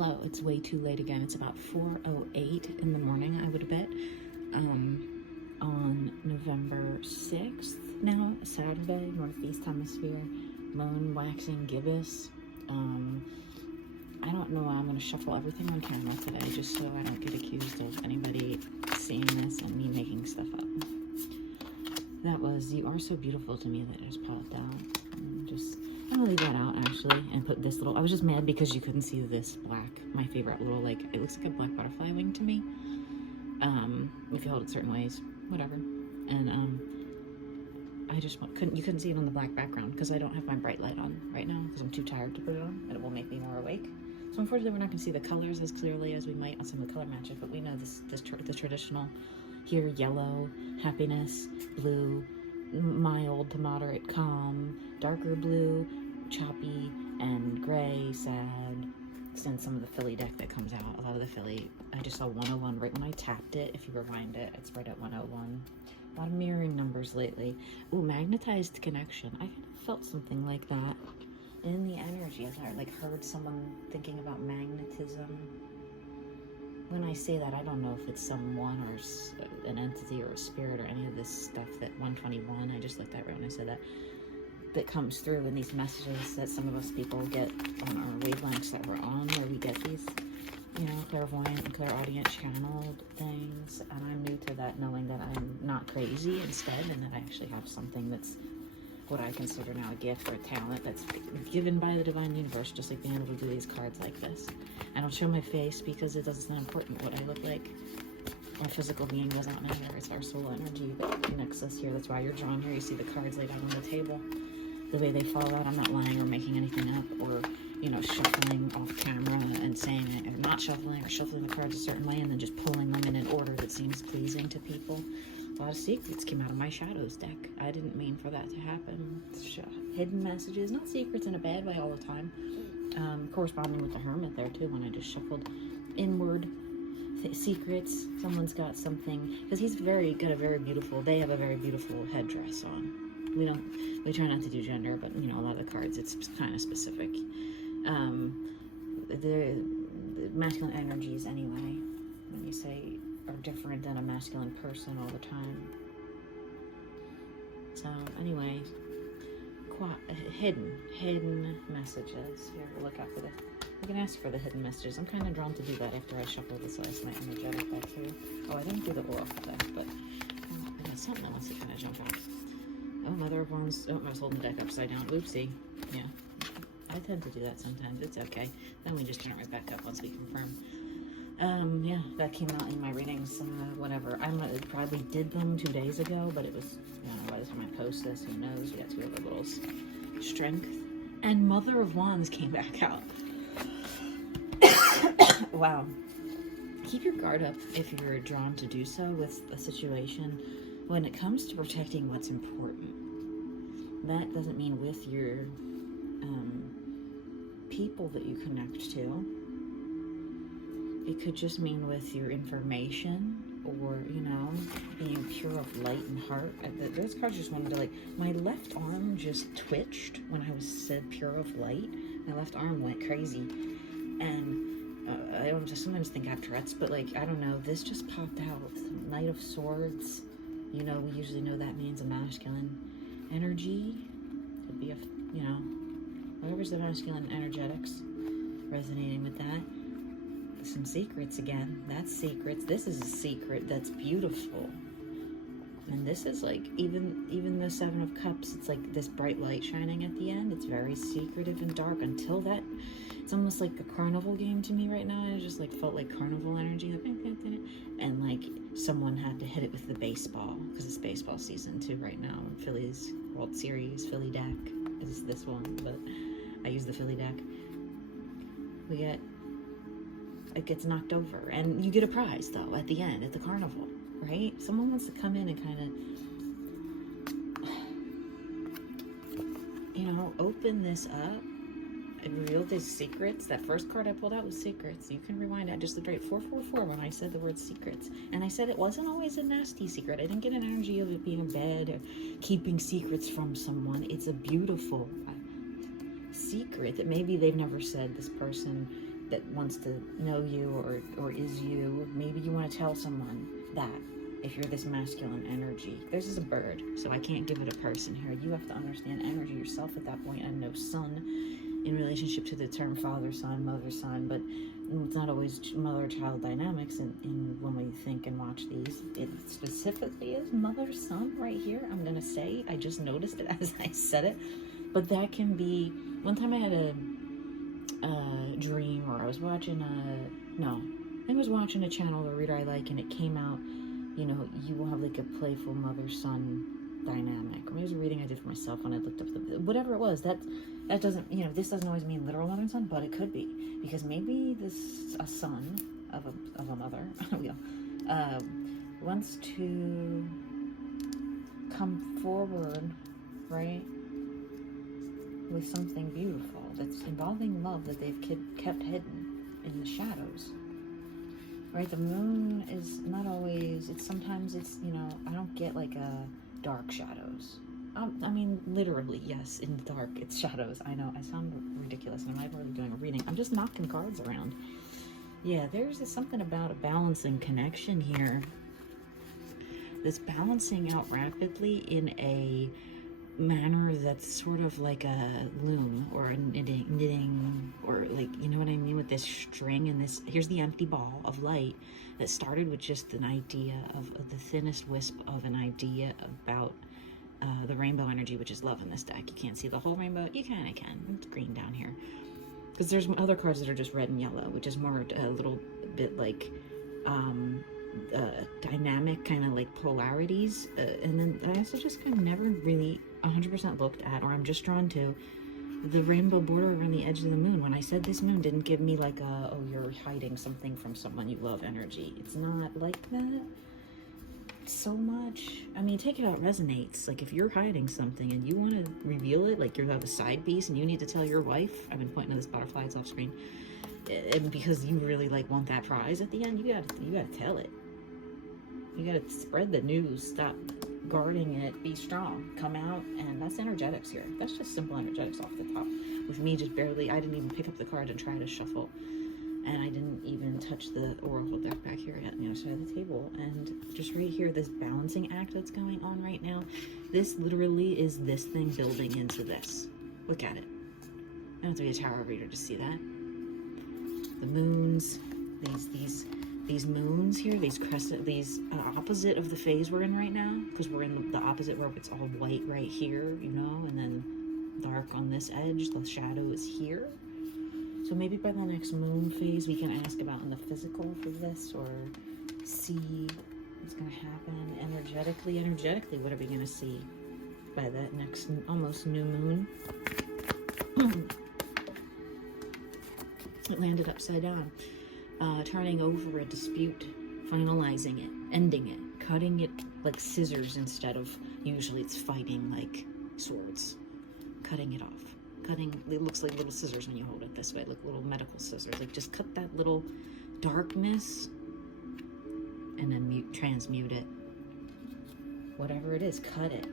Hello, it's way too late again. It's about 4:08 in the morning, I would bet. On November 6th now, Saturday, Northeast Hemisphere, moon waxing gibbous. I don't know why I'm going to shuffle everything on camera today just so I don't get accused of anybody seeing this and me making stuff up. That was You Are So Beautiful to Me that just popped out. I'm gonna leave that out actually and put this little, I was just mad because you couldn't see this black, my favorite little, like, it looks like a black butterfly wing to me. If you hold it certain ways, whatever. And I just you couldn't see it on the black background because I don't have my bright light on right now because I'm too tired to put it on and it will make me more awake. So unfortunately we're not gonna see the colors as clearly as we might on some of the color matches, but we know the traditional here: yellow, happiness; blue, mild to moderate calm; darker blue, choppy; and gray, sad. And some of the Philly deck that comes out, a lot of the Philly. I just saw 101 right when I tapped it. If you rewind it, it's right at 101. A lot of mirroring numbers lately. Ooh, magnetized connection. I kind of felt something like that in the energy. I like heard someone thinking about magnetism. When I say that, I don't know if it's someone or an entity or a spirit or any of this stuff that 121, I just looked at right when I said that comes through in these messages that some of us people get on our wavelengths that we're on, where we get these, clairvoyant and clairaudient channeled things. And I'm new to that, knowing that I'm not crazy instead, and that I actually have something that's what I consider now a gift or a talent that's given by the divine universe, just like being able to do these cards like this. I don't show my face because it doesn't important what I look like. Our physical being does not matter. It's our soul energy that connects us here. That's why you're drawn here. You see the cards laid out on the table. The way they fall out, I'm not lying or making anything up or, shuffling off camera and saying it, or not shuffling, or shuffling the cards a certain way and then just pulling them in an order that seems pleasing to people. A lot of secrets came out of my shadows deck. I didn't mean for that to happen. Hidden messages, not secrets in a bad way all the time. Corresponding with the Hermit there too, when I just shuffled inward secrets. Someone's got something, because he's they have a very beautiful headdress on. We try not to do gender, but a lot of the cards, it's kind of specific. The masculine energies anyway, when you say, are different than a masculine person all the time. So anyway, hidden messages. Here, we'll look out for we can ask for the hidden messages. I'm kind of drawn to do that after I shuffled this last night energetic back here. Oh, I didn't do the oracle deck, but I got something else to kind of jump out. Oh, Mother of Wands. Oh, I was holding the deck upside down. Oopsie. Yeah. I tend to do that sometimes. It's okay. Then we just turn it right back up once we confirm. Yeah, that came out in my readings, whatever. I probably did them 2 days ago, but it was, by the time I post this, who knows? We got two other little strength. And Mother of Wands came back out. Wow. Keep your guard up if you're drawn to do so with a situation. When it comes to protecting what's important, that doesn't mean with your people that you connect to. It could just mean with your information or, being pure of light and heart. Those cards just wanted to, my left arm just twitched when I said pure of light. My left arm went crazy. And I don't just sometimes think I have Tourette's, but I don't know, this just popped out. Knight of Swords. We usually know that means a masculine energy. Could be whatever's the masculine energetics, resonating with that. Some secrets again. That's secrets. This is a secret that's beautiful. And this is even the Seven of Cups, it's like this bright light shining at the end. It's very secretive and dark until that. It's almost like a carnival game to me right now. I just felt like carnival energy. And someone had to hit it with the baseball, because it's baseball season too right now. Phillies World Series, Philly deck is this one, but I use the Philly deck. It gets knocked over, and you get a prize though at the end at the carnival, right? Someone wants to come in and kind of, open this up and reveal these secrets. That first card I pulled out was secrets. You can rewind it. I just looked right 444 when I said the word secrets, and I said it wasn't always a nasty secret. I didn't get an energy of it being bad or keeping secrets from someone. It's a beautiful secret that maybe they've never said. This person that wants to know you or is you. Maybe you want to tell someone that if you're this masculine energy. This is a bird, so I can't give it a person here. You have to understand energy yourself at that point and know sun in relationship to the term father, son, mother, son, but it's not always mother-child dynamics in when we think and watch these. It specifically is mother-son right here, I'm gonna say. I just noticed it as I said it. But that can be, one time I had a dream, or I was watching I was watching a channel, a reader I like, and it came out, you know, you will have like a playful mother-son dynamic. Or maybe it was a reading I did for myself when I looked up whatever it was, that doesn't, you know, this doesn't always mean literal mother and son, but it could be, because maybe a son of a mother wants to come forward, right, with something beautiful that's involving love that they've kept hidden in the shadows, right? The moon is not always, sometimes it's, you know, I don't get like a dark shadows. I mean, literally, yes, in the dark, it's shadows. I know, I sound ridiculous, and I'm not really doing a reading. I'm just knocking cards around. Yeah, there's something about a balancing connection here that's balancing out rapidly in a manner that's sort of like a loom or a knitting, or like, you know what I mean, with this string and this, here's the empty ball of light that started with just an idea of the thinnest wisp of an idea about the rainbow energy, which is love in this deck. You can't see the whole rainbow. You kind of can. It's green down here. Because there's other cards that are just red and yellow, which is more a little bit like dynamic, kind of like polarities. And then I also just kind of never really 100% looked at, or I'm just drawn to, the rainbow border around the edge of the moon. When I said this moon didn't give me like a, oh, you're hiding something from someone you love energy. It's not like that so much. I mean, take it how it resonates. Like if you're hiding something and you want to reveal it, like you have a side piece and you need to tell your wife, I've been pointing to this butterfly, it's off screen, and because you really like want that prize at the end, you gotta tell it. You gotta spread the news. Stop guarding it. Be strong. Come out. And that's energetics here. That's just simple energetics off the top. With me just barely, I didn't even pick up the card and try to shuffle. And I didn't even touch the oracle deck back here at the other side of the table. And just right here, this balancing act that's going on right now, this literally is this thing building into this. Look at it. I don't have to be a tarot reader to see that. The moons, these moons here, these crescent, these opposite of the phase we're in right now, because we're in the opposite where it's all white right here, you know, and then dark on this edge, the shadow is here. So maybe by the next moon phase, we can ask about in the physical for this, or see what's going to happen energetically. Energetically, what are we going to see by that next almost new moon? It landed upside down. Turning over a dispute, finalizing it, ending it, cutting it like scissors instead of, usually it's fighting like swords. Cutting it off. It looks like little scissors when you hold it this way, like little medical scissors. Like just cut that little darkness and then transmute it. Whatever it is, cut it.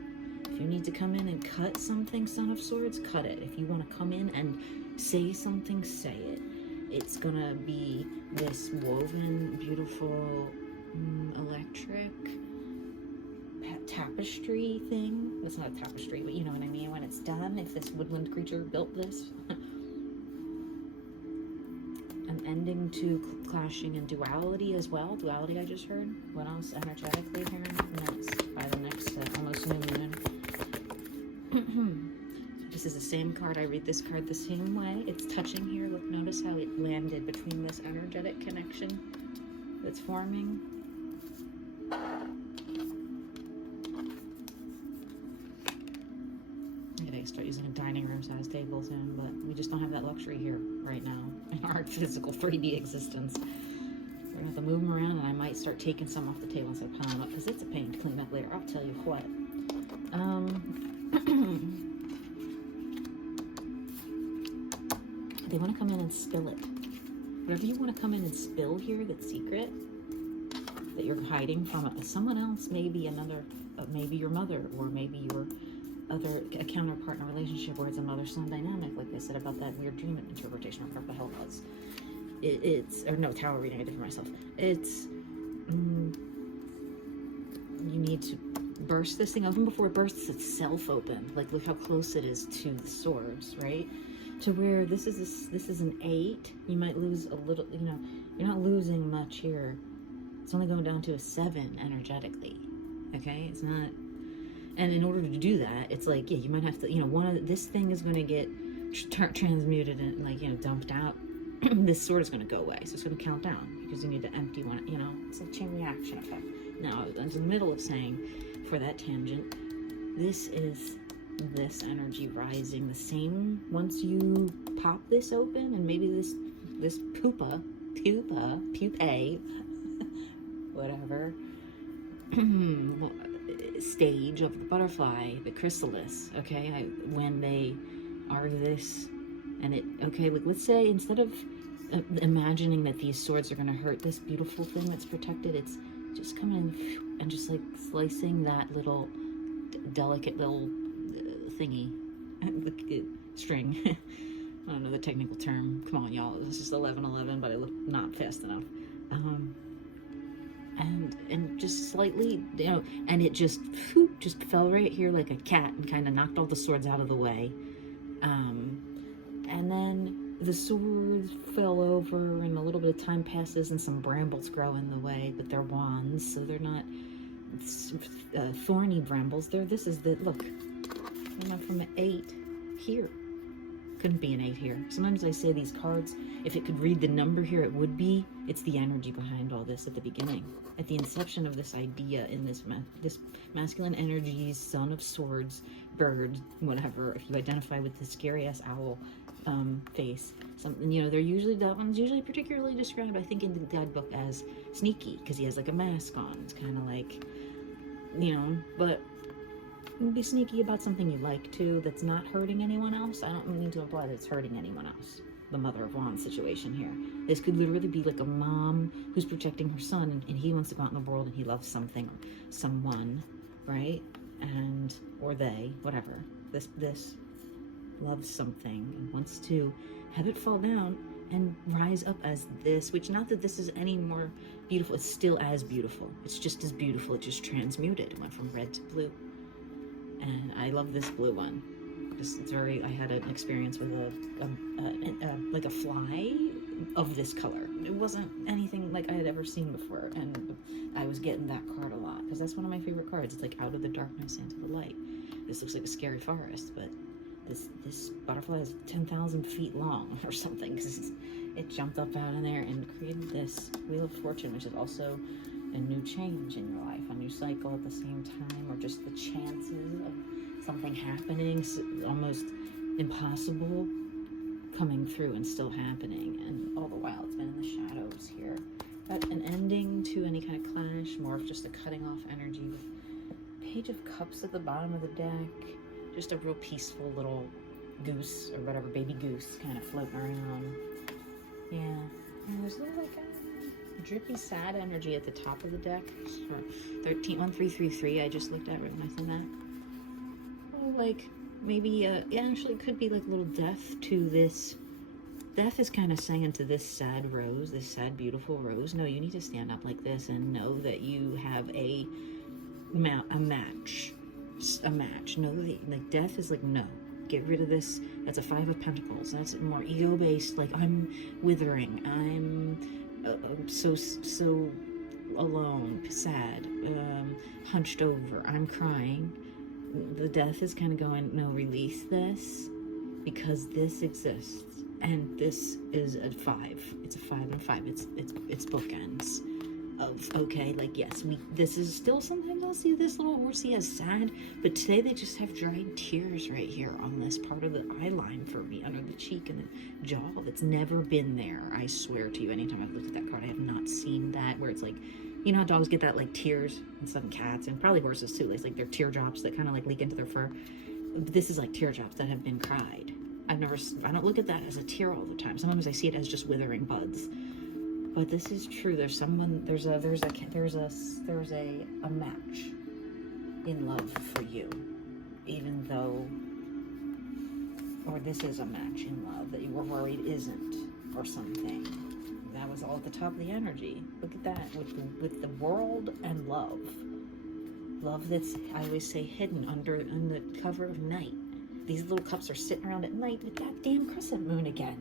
If you need to come in and cut something, Son of Swords, cut it. If you want to come in and say something, say it. It's gonna be this woven, beautiful, electric tapestry thing. It's not a tapestry, but you know what I mean. When it's done, if this woodland creature built this, an ending to clashing and duality as well. Duality, I just heard. What else energetically here next? By the next almost new moon. This is the same card. I read this card the same way. It's touching here. Look, notice how it landed between this energetic connection that's forming. I gotta start using a dining room size table soon, but we just don't have that luxury here right now in our physical 3D existence. We're gonna have to move them around, and I might start taking some off the table and start piling them up, because it's a pain to clean up later. I'll tell you what. They want to come in and spill it. Whatever you want to come in and spill here, that's secret, that you're hiding from someone else, maybe another, maybe your mother, or maybe your a counterpart in a relationship where it's a mother-son dynamic, like I said about that weird dream interpretation, or whatever the hell it was. or no, tarot reading, I did for myself. It's, you need to burst this thing open before it bursts itself open. Like, look how close it is to the swords, right? To where this is an 8. You might lose a little, you know, you're not losing much here. It's only going down to a 7 energetically. Okay, it's not. And in order to do that, it's like, yeah, you might have to, you know, this thing is going to get transmuted and, like, you know, dumped out. This sword is going to go away, so it's going to count down because you need to empty one. You know, it's a chain reaction effect. Now, I was in the middle of saying, for that tangent, this is this energy rising the same once you pop this open, and maybe this pupae, whatever, stage of the butterfly, the chrysalis, okay, when they are this, and it, okay, like, let's say instead of imagining that these swords are going to hurt this beautiful thing that's protected, it's just coming in and just like slicing that little delicate little thingy, string. I don't know the technical term. Come on, y'all. This is 11:11, but I look not fast enough. And just slightly, you know, and it just fell right here like a cat and kind of knocked all the swords out of the way. And then the swords fell over, and a little bit of time passes, and some brambles grow in the way, but they're wands, so they're not thorny brambles. This is the, look, I went from an 8 here. Couldn't be an 8 here. Sometimes I say these cards, if it could read the number here, it would be. It's the energy behind all this at the beginning, at the inception of this idea in this masculine energies, son of swords, bird, whatever. If you identify with the scary ass owl face, something, you know, that one's usually particularly described, I think, in the guidebook as sneaky because he has like a mask on. It's kind of like, you know, but be sneaky about something you like too, that's not hurting anyone else. I don't mean to imply that it's hurting anyone else. The Mother of Wands situation here. This could literally be like a mom who's protecting her son, and he wants to go out in the world, and he loves something or someone, right? And, or they, whatever. This loves something and wants to have it fall down and rise up as this, which, not that this is any more beautiful, it's still as beautiful. It's just as beautiful, it just transmuted. It went from red to blue. And I love this blue one. Just, it's very, I had an experience with like a fly of this color. It wasn't anything like I had ever seen before, and I was getting that card a lot because that's one of my favorite cards. It's like out of the darkness into the light. This looks like a scary forest, but this butterfly is 10,000 feet long or something, because it jumped up out in there and created this Wheel of Fortune, which is also a new change in your life, a new cycle at the same time, or just the chances of something happening, almost impossible, coming through and still happening. And all the while it's been in the shadows here. But an ending to any kind of clash, more of just a cutting off energy, with Page of Cups at the bottom of the deck. Just a real peaceful little goose, or whatever, baby goose, kind of floating around. Yeah, and there's a little like a drippy sad energy at the top of the deck for 131333. I just looked at right when I said that. Oh, like maybe yeah, actually it could be like a little death to this. Death is kind of saying to this sad rose, this sad beautiful rose, no, you need to stand up like this and know that you have a match. Know that, like, death is like, no, get rid of this. That's a 5 of Pentacles. That's more ego-based, like, I'm withering, I'm so alone, sad, hunched over, I'm crying. The death is kind of going, no, release this, because this exists, and this is a 5. It's a 5 and 5. It's bookends of, okay, like, yes, this is still, sometimes I'll see this little horsey as sad, but today they just have dried tears right here on this part of the eye line for me, under the cheek and the jaw. That's never been there, I swear to you. Anytime I've looked at that card, I have not seen that, where it's like, you know how dogs get that, like, tears, and some cats, and probably horses too, it's like their teardrops that kind of like leak into their fur. This is like teardrops that have been cried. I don't look at that as a tear all the time. Sometimes I see it as just withering buds. But this is true. There's a match in love for you, even though, or this is a match in love that you were worried isn't, or something. the top of the energy. Look at that, with the world and love. Love that's, I always say, hidden under the cover of night. These little cups are sitting around at night with that damn crescent moon again.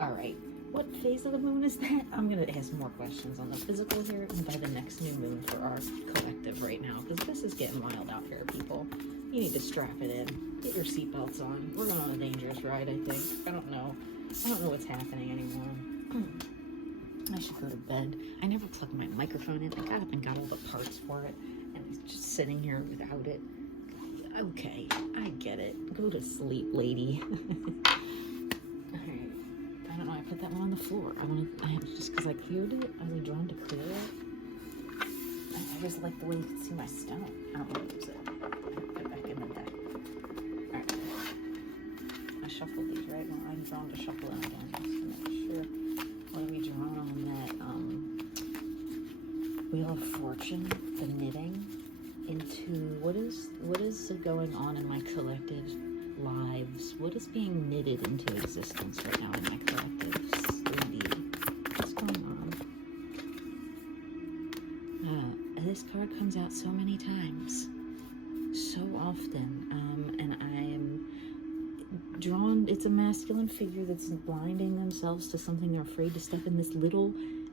All right, what phase of the moon is that? I'm gonna ask more questions on the physical here and by the next new moon for our collective right now, because this is getting wild out here, people. You need to strap it in. Get your seatbelts on. We're going on a dangerous ride, I think. I don't know what's happening anymore. I should go to bed. I never plugged my microphone in. I got up and got all the parts for it, and it's just sitting here without it. Okay, I get it. Go to sleep, lady. Alright. I don't know, I put that one on the floor. Just because I cleared it, I was drawn to clear it. I just like the way you can see my stone. I don't want to lose it. Put it back in the deck. Alright. I shuffled these, right? Well, I'm drawn to shuffle them again, just to make sure. What are we drawn on that Wheel of Fortune, the knitting, into what is going on in my collective lives? What is being knitted into existence right now in my collectives? 3D. What's going on? This card comes out so many times, so often, and I am drawn. It's a masculine figure that's blinding themselves to something. They're afraid to step in this little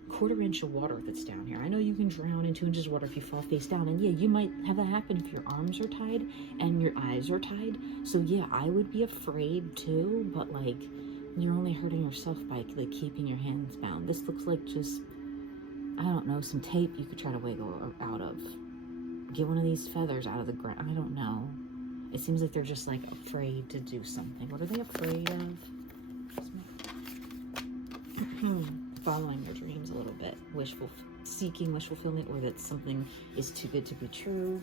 quarter-inch of water that's down here. I know you can drown in 2 inches of water if you fall face down, and yeah, you might have that happen if your arms are tied and your eyes are tied. So yeah, I would be afraid too, but like, you're only hurting yourself by like keeping your hands bound. This looks like just, I don't know, some tape you could try to wiggle out of. Get one of these feathers out of the ground. I don't know. It seems like they're just like afraid to do something. What are they afraid of? Following their dreams a little bit. Seeking wish fulfillment, or that something is too good to be true.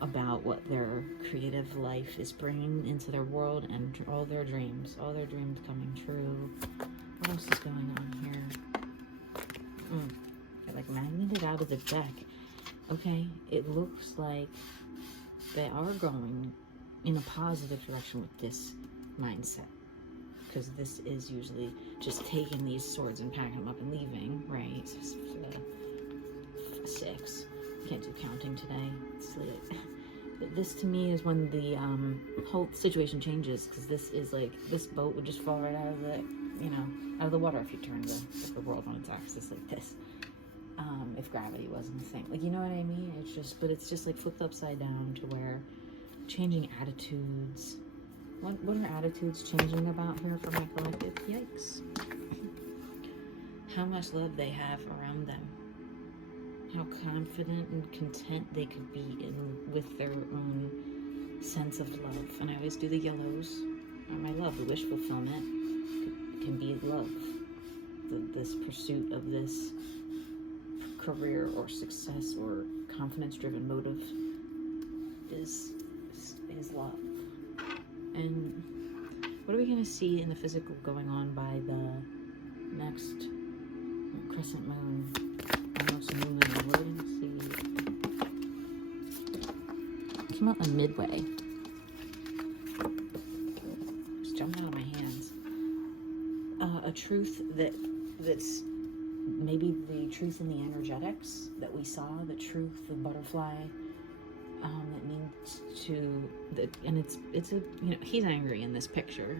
About what their creative life is bringing into their world, and all their dreams coming true. What else is going on here? They're like magneted out of the deck. Okay, it looks like they are going in a positive direction with this mindset, because this is usually just taking these swords and packing them up and leaving, right? So 6. Can't do counting today. But this to me is when the whole situation changes, because this is like, this boat would just fall right out of the, out of the water if you turned the world on its axis like this. If gravity wasn't a thing. Like, you know what I mean? It's just, but it's just like flipped upside down to where changing attitudes. What are attitudes changing about here for my collective? Yikes. How much love they have around them. How confident and content they could be with their own sense of love. And I always do the yellows. My love, the wish fulfillment can be love. This pursuit of this career or success or confidence-driven motive is love. And what are we going to see in the physical going on by the next crescent moon? Almost new moon. What are we going to see? It came out in the midway. Just jumping out of my hands. A truth that's maybe the truth in the energetics that we saw, the truth, the butterfly, that means to the, and it's a, he's angry in this picture,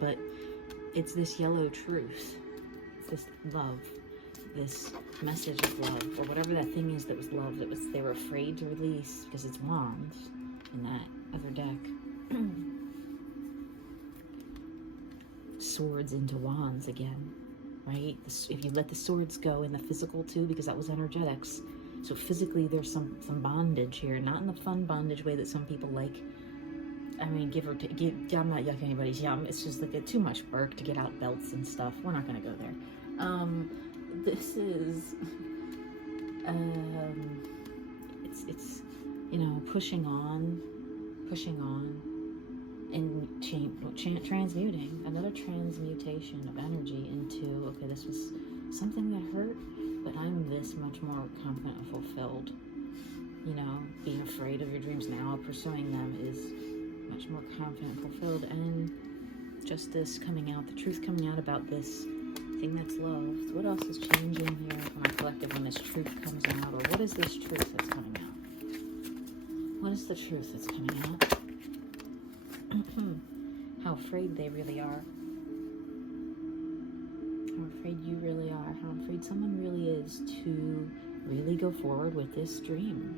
but it's this yellow truth, this love, this message of love, or whatever that thing is that was love, that was, they were afraid to release, because it's wands in that other deck. Swords into wands again. Right? If you let the swords go in the physical too, because that was energetics. So physically there's some bondage here, not in the fun bondage way that some people like. I mean, give or take, I'm not yucking anybody's yum. It's just like too much work to get out belts and stuff. We're not going to go there. This is, it's, pushing on, and transmuting, another transmutation of energy into, okay, this was something that hurt, but I'm this much more confident and fulfilled. Being afraid of your dreams now, pursuing them is much more confident and fulfilled, and just this coming out, the truth coming out about this thing that's loved. What else is changing here for my collective when this truth comes out? Or what is this truth that's coming out? What is the truth that's coming out? How afraid they really are. How afraid you really are. How afraid someone really is to really go forward with this dream.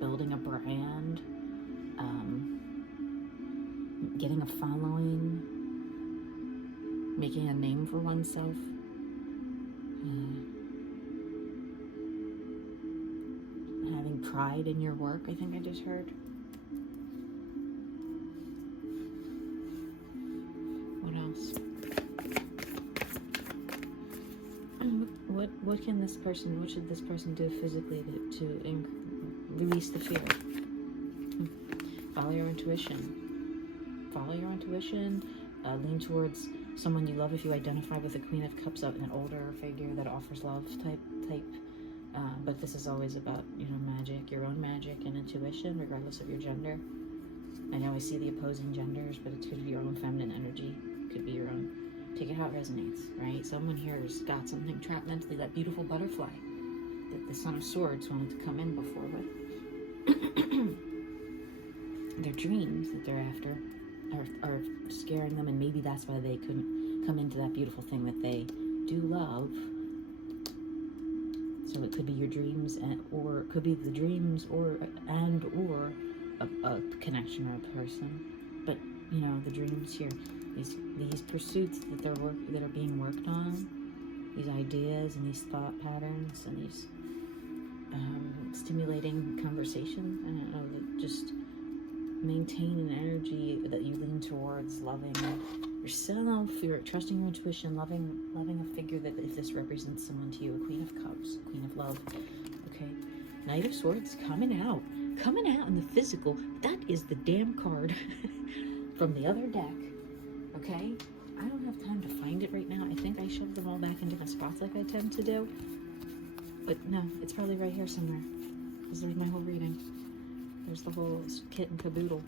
Building a brand, getting a following, making a name for oneself, having pride in your work, I think I just heard. What else? What can this person, what should this person do physically to release the fear? Follow your intuition. Follow your intuition. Lean towards someone you love if you identify with the Queen of Cups, an older figure that offers love type. But this is always about, magic, your own magic and intuition, regardless of your gender. I know I see the opposing genders, but it could be your own feminine energy. It could be your own. Take it how it resonates, right? Someone here has got something trapped mentally, that beautiful butterfly that the Son of Swords wanted to come in before with. Their dreams that they're after are scaring them, and maybe that's why they couldn't come into that beautiful thing that they do love. So it could be your dreams, or it could be the dreams, or a connection or a person. But the dreams here, these pursuits that are being worked on, these ideas and these thought patterns and these stimulating conversation. I don't know, that just maintain an energy that you lean towards loving yourself, you're trusting your intuition, loving a figure that, if this represents someone to you, a Queen of Cups, Queen of Love. Okay, Knight of Swords coming out in the physical. That is the damn card from the other deck. Okay, I don't have time to find it right now. I think I shoved them all back in different spots like I tend to do, but no, it's probably right here somewhere, because there's my whole reading. There's the whole kit and caboodle,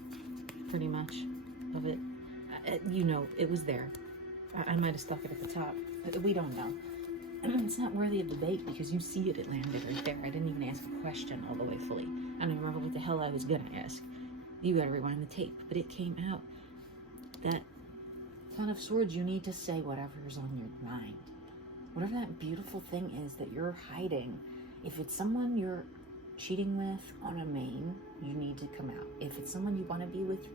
pretty much, of it. It was there. I might have stuck it at the top. We don't know. It's not worthy of debate because you see it landed right there. I didn't even ask a question all the way fully. I don't even remember what the hell I was gonna ask. You gotta rewind the tape. But it came out. That Son of Swords, you need to say whatever is on your mind. Whatever that beautiful thing is that you're hiding. If it's someone you're cheating with on a main, you need to come out. If it's someone you want to be with,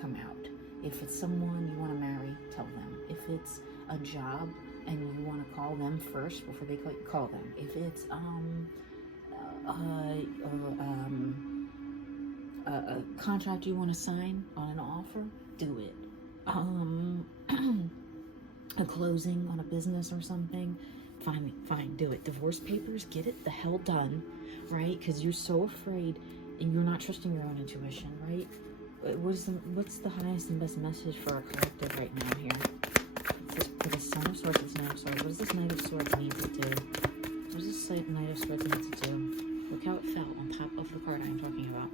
come out. If it's someone you want to marry, tell them. If it's a job and you want to call them first before they call them. If it's a contract you want to sign on an offer, do it. A closing on a business or something, fine, do it. Divorce papers, get it the hell done, right? Because you're so afraid and you're not trusting your own intuition, right? What's the highest and best message for our collective right now here? For the Son of Swords, this Knight of Swords. What does this Knight of Swords need to do? What does this Knight of Swords need to do? Look how it fell on top of the card I'm talking about.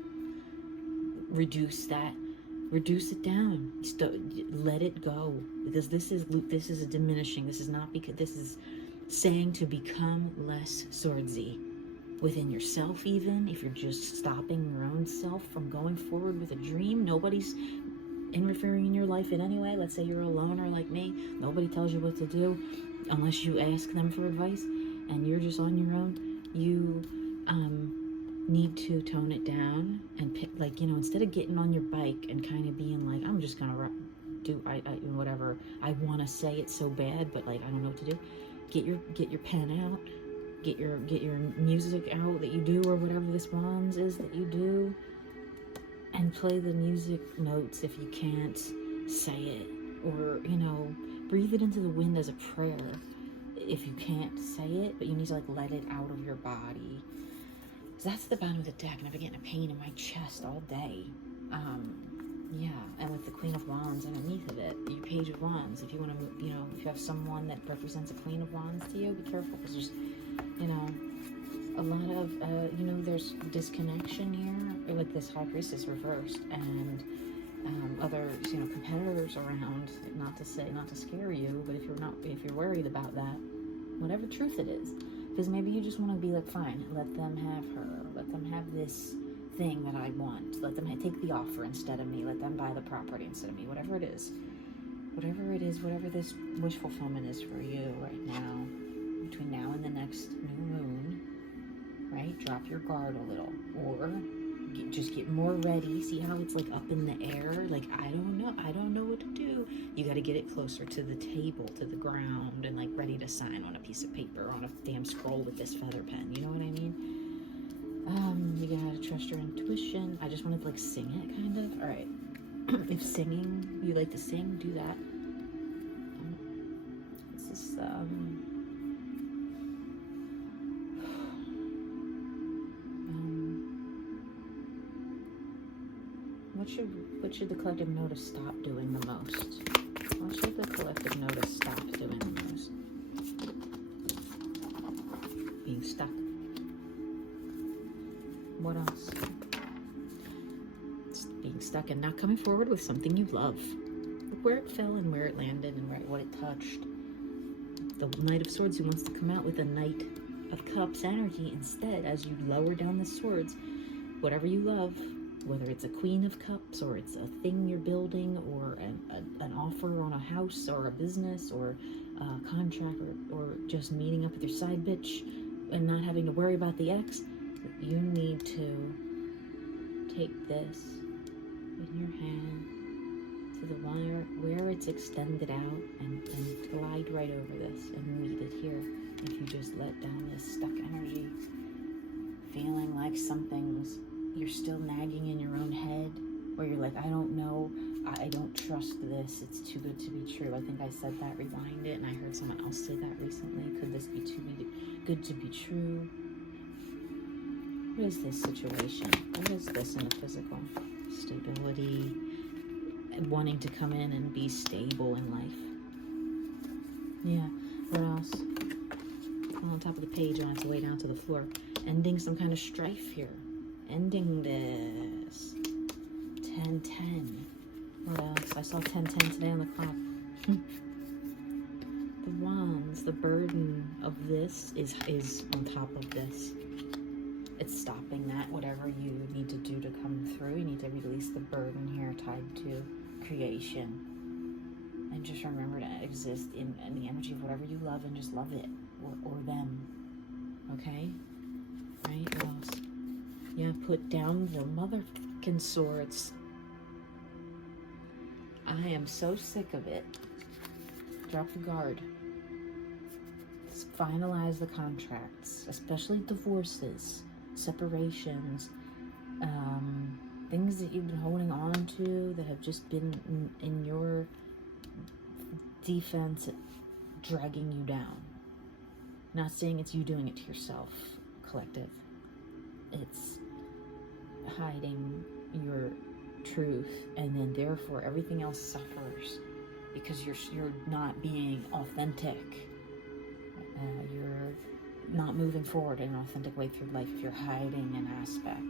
Reduce that. Reduce it down. Let it go. Because this is a diminishing. This is not because this is saying to become less swordsy within yourself. Even if you're just stopping your own self from going forward with a dream, nobody's interfering in your life in any way. Let's say you're a loner like me, nobody tells you what to do unless you ask them for advice, and you're just on your own. You need to tone it down and pick, instead of getting on your bike and kind of being like, I'm just gonna do whatever I want to say, it's so bad, but I don't know what to do. Get your pen out, get your music out that you do, or whatever this wands is that you do, and play the music notes if you can't say it, or breathe it into the wind as a prayer if you can't say it, but you need to let it out of your body. So that's the bottom of the deck, and I've been getting a pain in my chest all day. And with the Queen of Wands underneath of it, your Page of Wands. If you want to, if you have someone that represents a Queen of Wands to you, be careful, because there's, a lot of, there's disconnection here with this High Priestess reversed, and other, competitors around. Not to scare you, but if you're worried about that, whatever truth it is, because maybe you just want to be like, fine, let them have her, let them have this thing that I want, let them take the offer instead of me, let them buy the property instead of me, whatever it is, whatever this wish fulfillment is for you right now, between now and the next new moon, right? Drop your guard a little, or just get more ready. See how it's like up in the air? Like, I don't know what to do. You got to get it closer to the table, to the ground, and like ready to sign on a piece of paper, on a damn scroll with this feather pen. You know what I mean? You gotta trust your intuition. I just wanted to like sing it, kind of. All right. If singing, you like to sing, do that. This is what should the collective notice stop doing the most? What should the collective notice stop doing the most? Being stuck. What else? It's being stuck and not coming forward with something you love. Look where it fell and where it landed and what it touched. The Knight of Swords, who wants to come out with a Knight of Cups energy instead, as you lower down the swords, whatever you love, whether it's a Queen of Cups, or it's a thing you're building, or an offer on a house, or a business, or a contract, or just meeting up with your side bitch and not having to worry about the ex, you need to take this in your hand to the wire where it's extended out and glide right over this and meet it here. If you just let down this stuck energy, feeling like you're still nagging in your own head, where you're like, I don't know, I don't trust this, it's too good to be true. I think I said that, rewind it, and I heard someone else say that recently. Could this be too good to be true? What is this situation? What is this in the physical? Stability, wanting to come in and be stable in life. Yeah, what else? On top of the page, on its way down to the floor. Ending some kind of strife here. Ending this. 10-10. What else? I saw 10-10 today on the clock. The wands, the burden of this is on top of this. It's stopping that. Whatever you need to do to come through, you need to release the burden here tied to creation. And just remember to exist in the energy of whatever you love, and just love it, or them. Okay? Right? What else? Yeah, put down the motherfucking swords. I am so sick of it. Drop the guard. Finalize the contracts, especially divorces, separations, things that you've been holding on to that have just been in your defense, dragging you down. Not saying it's you doing it to yourself, collective. It's hiding your truth, and then therefore everything else suffers because you're not being authentic. You're not moving forward in an authentic way through life if you're hiding an aspect.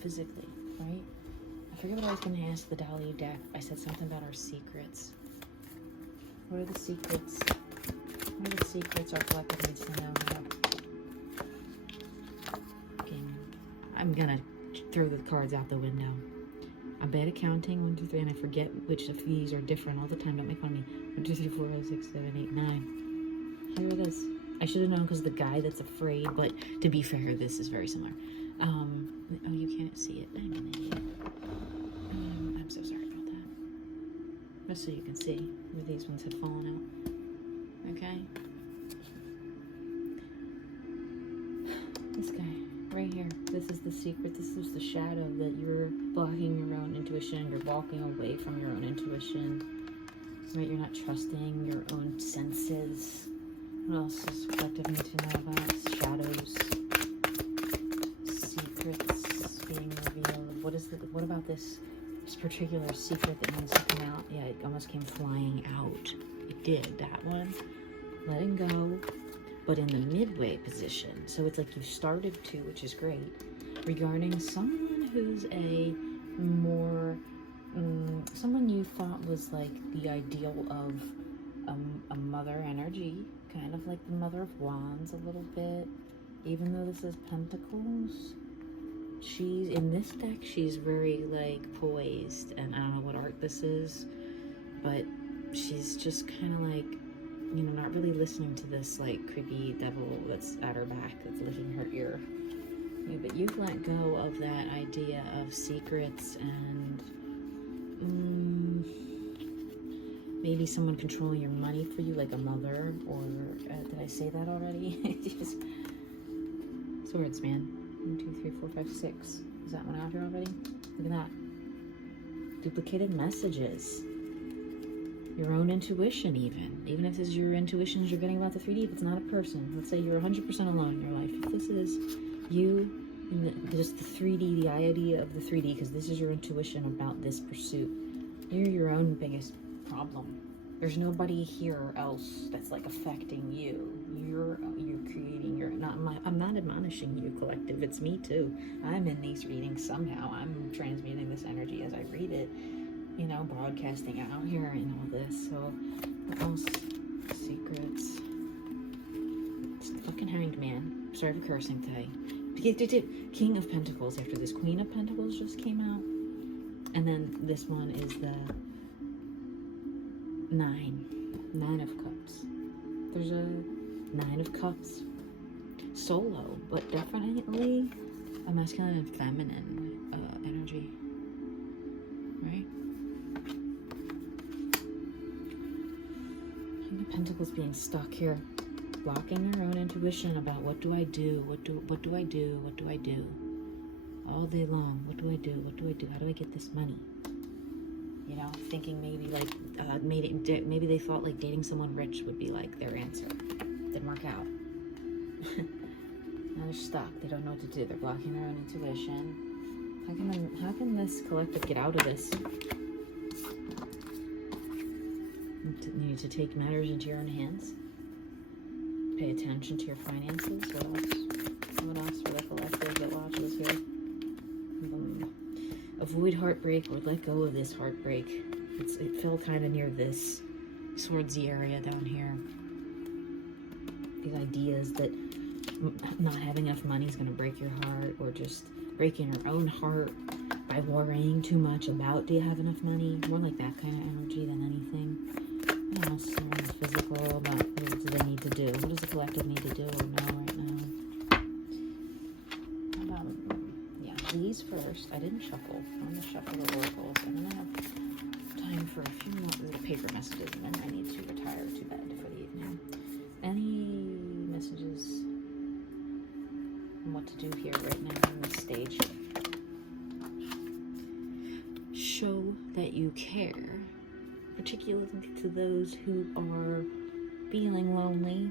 Physically, right? I forget what I was going to ask the Dahlia deck. I said something about our secrets. What are the secrets? What are the secrets our collective needs to know about? Okay, I'm going to throw the cards out the window. I'm bad at counting. 1, 2, 3, and I forget which of these are different all the time. Don't make fun of me. 1, 2, 3, 4, 5, 6, 7, 8, 9. Here it is. I should have known because the guy that's afraid, but to be fair, this is very similar. Oh, you can't see it. I'm an idiot. I'm so sorry about that. Just so you can see where these ones have fallen out. Okay? This guy. Right here. This is the secret. This is the shadow that you're blocking your own intuition. You're walking away from your own intuition. Right? You're not trusting your own senses. What else does collective need to know about? Shadows. Secrets being revealed. What about this particular secret that needs to come out? Yeah, it almost came flying out. It did. That one. Letting go. But in the midway position. So it's like you started to, which is great, regarding someone who's a more, someone you thought was like the ideal of a mother energy, kind of like the Mother of Wands a little bit, even though this is Pentacles. She's, in this deck, she's very like poised, and I don't know what art this is, but she's just kind of like, you know, not really listening to this like creepy devil that's at her back, that's lifting her ear. Yeah, but you've let go of that idea of secrets and maybe someone controlling your money for you, like a mother, or did I say that already? Just, swords, man. 1, 2, 3, 4, 5, 6. Is that one out here already? Look at that. Duplicated messages. Your own intuition, even if this is your intuitions you're getting about the 3D, if it's not a person, let's say you're 100% alone in your life. If this is you, and just the 3D, the idea of the 3D, because this is your intuition about this pursuit, you're your own biggest problem. There's nobody here else that's like affecting you. You're creating your, I'm not admonishing you, collective. It's me too. I'm in these readings somehow. I'm transmuting this energy as I read it, you know, broadcasting out here and all this. So what else? Secrets. It's the fucking Hanged Man. Sorry for cursing today. King of Pentacles after this. Queen of Pentacles just came out. And then this one is the 9 of Cups. There's a 9 of Cups solo, but definitely a masculine and feminine energy, right? King of Pentacles being stuck here, blocking their own intuition about what do I do, what do I do, what do I do, all day long. What do I do? What do I do? How do I get this money? You know, thinking maybe like maybe they thought like dating someone rich would be like their answer. Didn't work out. Now they're stuck. They don't know what to do. They're blocking their own intuition. How can this collective get out of this? You need to take matters into your own hands. Pay attention to your finances. What else? What else for the collective that watches here? Avoid heartbreak or let go of this heartbreak. It fell kind of near this swordsy area down here. These ideas that not having enough money is going to break your heart, or just breaking your own heart by worrying too much about do you have enough money. More like that kind of energy than anything. What else? More physical about what do they need to do? What does the collective need to do or know right now? These first. I didn't shuffle. I'm going to shuffle the oracles. I'm going to have time for a few more paper messages, and then I need to retire to bed for the evening. Any messages on what to do here right now on this stage? Show that you care, particularly to those who are feeling lonely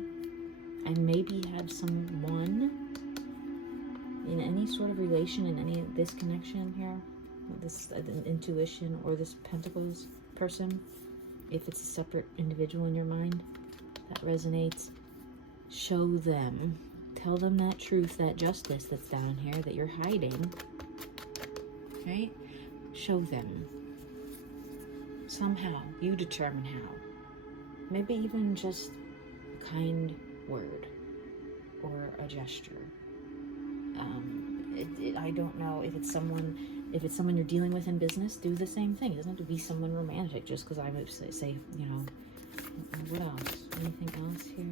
and maybe had someone in any sort of relation, in any of this connection here, this intuition or this Pentacles person, if it's a separate individual in your mind that resonates, show them, tell them that truth, that justice that's down here that you're hiding, right? Show them. Somehow, you determine how. Maybe even just a kind word or a gesture. I don't know if it's someone you're dealing with in business, do the same thing. It doesn't have to be someone romantic just because I would say, you know, what else? Anything else here?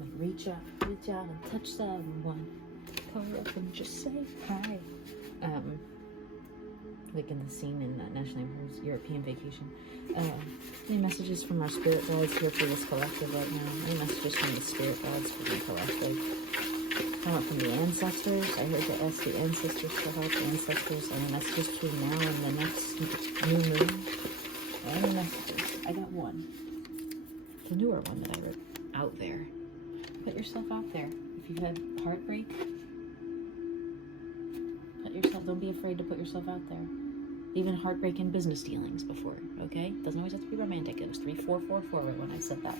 Like reach out and touch someone. Call up and just say hi. Like in the scene in National Lampoon's European Vacation. Any messages from our spirit guides here for this collective right now? Any messages from the spirit guides for the collective? Come up from the ancestors. I heard to ask the ancestors for help. Ancestors, any messages between now and the next new moon? Any messages? I got one. The newer one that I wrote out there. Put yourself out there. If you've had heartbreak, don't be afraid to put yourself out there. Even heartbreak in business dealings before, okay? Doesn't always have to be romantic. It was 3444 when I said that.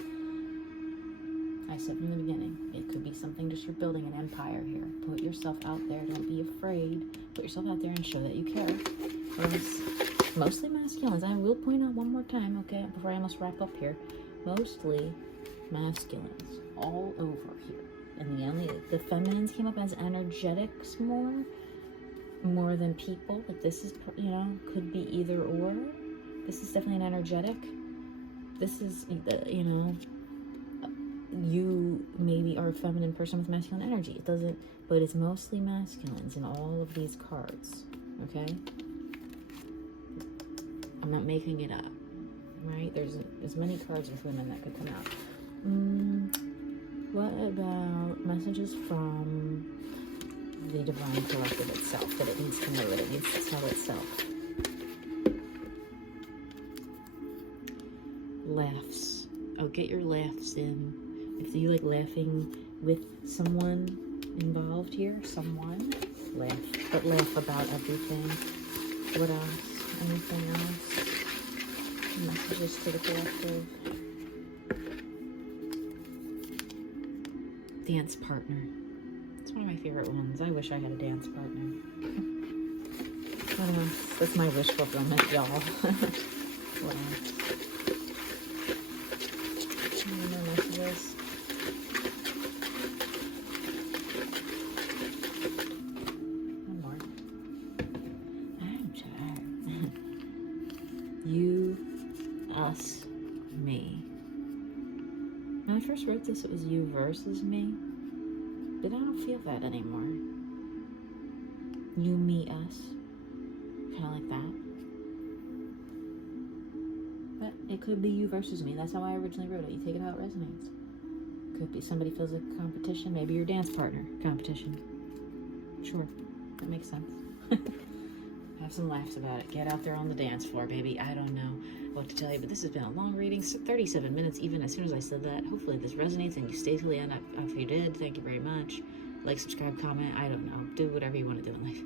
I said from the beginning, it could be something just you're building an empire here. Put yourself out there. Don't be afraid. Put yourself out there and show that you care. It's mostly masculines. I will point out one more time, okay, before I almost wrap up here. Mostly masculines all over here. And the feminines came up as energetics more than people. But this is, could be either or. This is definitely an energetic. This is, you maybe are a feminine person with masculine energy. It doesn't, but it's mostly masculines in all of these cards, okay? I'm not making it up, right? There's as many cards with women that could come out. What about messages from the Divine Collective itself, that it needs to know, that it needs to tell itself? Laughs. Oh, get your laughs in. If you like laughing with someone involved here, laugh. But laugh about everything. What else? Anything else? Messages to the collective. Dance partner. It's one of my favorite ones. I wish I had a dance partner. What else? That's my wish fulfillment, y'all. What else? Any more messages? One more. I'm tired. You, us, me. When I first wrote this, it was you versus me, but I don't feel that anymore. You, me, us. Kind of like that. But it could be you versus me. That's how I originally wrote it. You take it how it resonates. Could be somebody feels like a competition. Maybe your dance partner competition. Sure, that makes sense. Have some laughs about it. Get out there on the dance floor, baby. I don't know what to tell you, but this has been a long reading. 37 minutes, even as soon as I said that. Hopefully this resonates and you stay till the end. If you did, thank you very much. Like, subscribe, comment. I don't know. Do whatever you want to do in life.